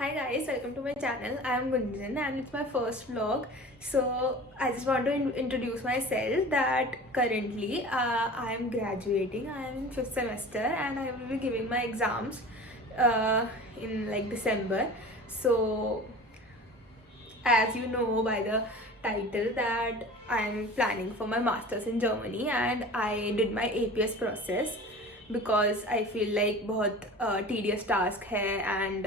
Hi guys, welcome to my channel. I am Gunjan and it's my first vlog. So I just want to introduce myself that currently I am graduating. I am in 5th semester and I will be giving my exams in like December. So as you know by the title that I am planning for my masters in Germany and I did my APS process because I feel like बहुत tedious task है and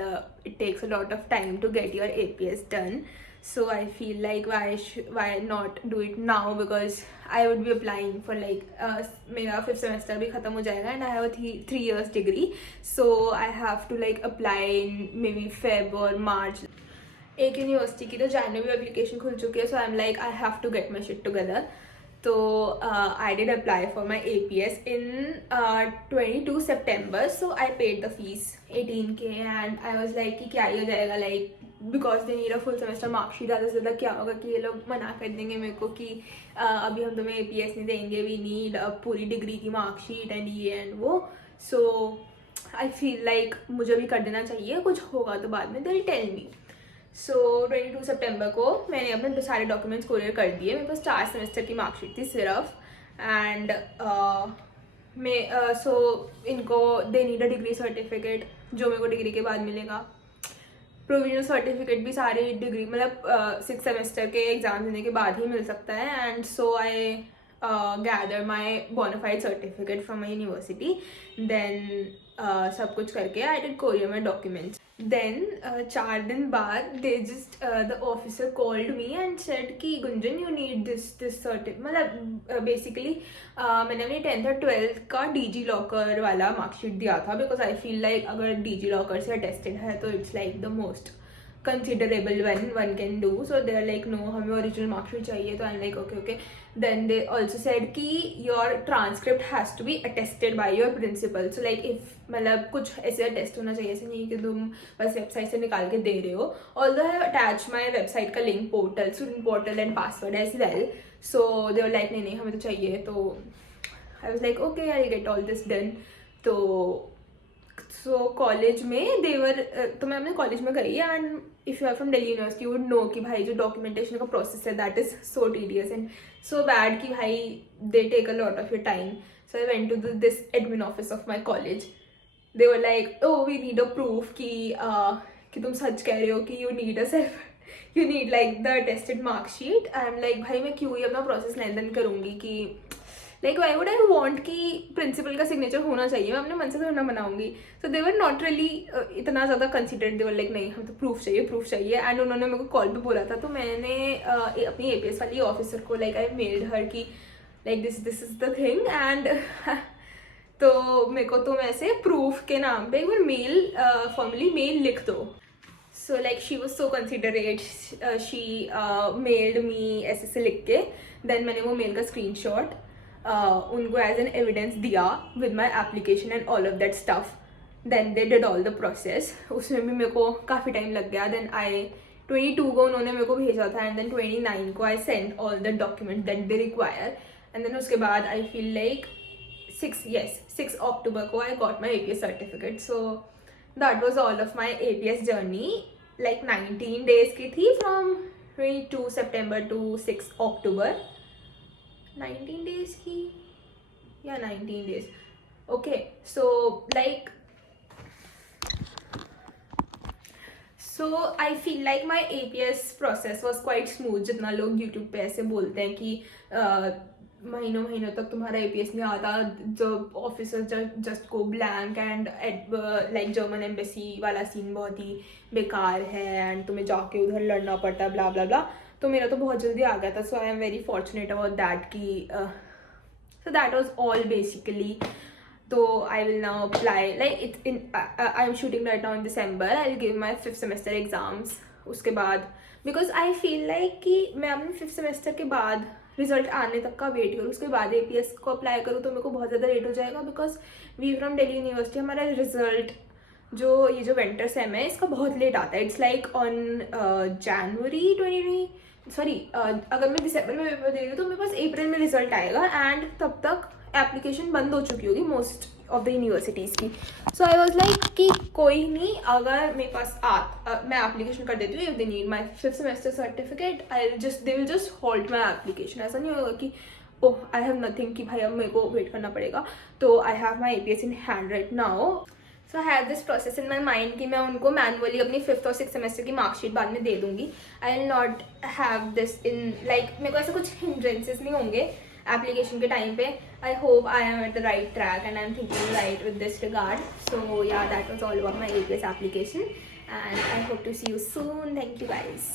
it takes a lot of time to get your APS done. So I feel like why not do it now, because I would be applying for like मेरा 5th semester भी खत्म हो जाएगा and I have a 3 years degree, so I have to like apply in maybe Feb or March. एक university की तो जनवरी में एप्लीकेशन खुल चुकी है, so I am like I have to get my shit together. तो I did apply for my APS in 22 September. So I paid the fees 18K and I was like कि क्या ही हो जाएगा, like because they need a full semester marksheet. ज़्यादा से ज़्यादा क्या होगा कि ये लोग मना कर देंगे मेरे को कि अभी हम तुम्हें APS नहीं देंगे, वी नीड पूरी डिग्री की मार्कशीट एंड ये एंड वो. सो आई फील लाइक मुझे भी कर देना चाहिए, कुछ होगा तो बाद में दे विल टेल मी. सो 22 सितंबर को मैंने अपने सारे डॉक्यूमेंट्स कोरियर कर दिए. मेरे पास 4 सेमेस्टर की मार्कशीट थी सिर्फ. एंड सो इनको दे नीड अ डिग्री सर्टिफिकेट जो मेरे को डिग्री के बाद मिलेगा. प्रोविजनल सर्टिफिकेट भी सारी डिग्री मतलब 6 सेमेस्टर के एग्जाम देने के बाद ही मिल सकता है. And so I gather my bonafide certificate from my university. Then सब कुछ करके I did courier my documents. Then 4 दिन बाद they just the officer called me and said कि Gunjan you need this certificate. मतलब बेसिकली मैंने अपनी 10th और 12th का DG लॉकर वाला मार्कशीट दिया था, बिकॉज आई फील लाइक अगर DG लॉकर से अटेस्टेड है तो it's like the most considerable one can do. So they are like no, हमें original marksheet चाहिए. तो I'm like okay. Then they also said कि your transcript has to be attested by your principal. So like if मतलब कुछ ऐसे attest होना चाहिए, ऐसे नहीं कि तुम बस वेबसाइट से निकाल के दे रहे हो. Although I have attached my website का link portal, student portal and password as well. So they were like नहीं हमें तो चाहिए. तो I was like okay I get all this done. तो कॉलेज में देवर तो मैं अपने कॉलेज में गई. And if you are from Delhi university you would know कि भाई जो डॉक्यूमेंटेशन का प्रोसेस है that is so tedious and so bad कि भाई they take a lot of your time. So I went to this admin office of my college. They were like oh we need a proof कि तुम सच कह रहे हो कि you need like the tested marksheet. I am like भाई मैं क्यों ही अपना प्रोसेस लेन करूँगी कि like why would I want कि प्रिंसिपल का सिग्नेचर होना चाहिए. मैं अपने मन से थोड़ा बनाऊंगी. सो दे वर नॉट रियली इतना ज़्यादा कंसिडर्ड. दे वर लाइक नहीं हम तो प्रूफ चाहिए. एंड उन्होंने मेरे को कॉल पे बोला था. तो मैंने अपनी APS वाली ऑफिसर को लाइक आई मेल्ड हर कि like this is the thing. And तो मेरे को तुम ऐसे प्रूफ के नाम पे एक बार मेल फॉर्मली मेल लिख दो. So like she was so considerate. She mailed me ऐसे लिख के. देन मैंने वो मेल का स्क्रीन शॉट उनको एज एन एविडेंस दिया with my application and all of that stuff. Then they did all the process. उसमें भी मेरे को काफ़ी टाइम लग गया. देन आई 22 को उन्होंने मेरे को भेजा था. एंड देन 29 को I send all the document that they require. And then उसके बाद आई फील लाइक 6 October को I got my APS certificate. So that was all of my APS journey. Like 19 days की थी from 22 September to 6 October. 19 days की या 19 days. Okay, so like I feel like my APS process was quite smooth. जितना लोग YouTube पे ऐसे बोलते हैं कि महीनों तक तुम्हारा APS नहीं आता, जब officers just go blank and like German embassy वाला सीन बहुत ही बेकार है एंड तुम्हें जाके उधर लड़ना पड़ता है ब्ला ब्ला ब्ला. तो मेरा तो बहुत जल्दी आ गया था. So I am very fortunate about that कि so that was all basically. तो I will now apply like it's in I am shooting right now in December. I will give my 5th semester exams. उसके बाद because I feel like कि मैं अपने 5th semester के बाद result आने तक का वेट करूँ, उसके बाद APS को अप्लाई करूँ तो मेरे को बहुत ज़्यादा लेट हो जाएगा. Because we from Delhi university हमारा रिजल्ट जो ये जो विंटर सेम है इसका बहुत लेट आता है. It's like on January 2020 sorry अगर मैं दिसंबर में पेपर दे रही हूँ तो मेरे पास अप्रैल में रिजल्ट आएगा. एंड तब तक एप्लीकेशन बंद हो चुकी होगी मोस्ट ऑफ द यूनिवर्सिटीज़ की. सो आई वॉज लाइक कि कोई नहीं, अगर मेरे पास मैं एप्लीकेशन कर देती हूँ, if they need my 5th semester certificate they will just hold my application. ऐसा नहीं होगा कि ओह आई हैव नथिंग कि भाई अब मेरे को वेट करना पड़ेगा. तो I have my APS in hand right now. So I have this process in my mind कि मैं उनको मैनुअली अपनी 5th और 6th सेमेस्टर की मार्कशीट बाद में दे दूंगी. I will not have this in like मेरे को ऐसे कुछ हिंड्रेंसेस नहीं होंगे एप्लीकेशन के टाइम पे. I hope I am at the right track and I am thinking right with this regard. So yeah that was all about my APS application and I hope to see you soon. Thank you guys.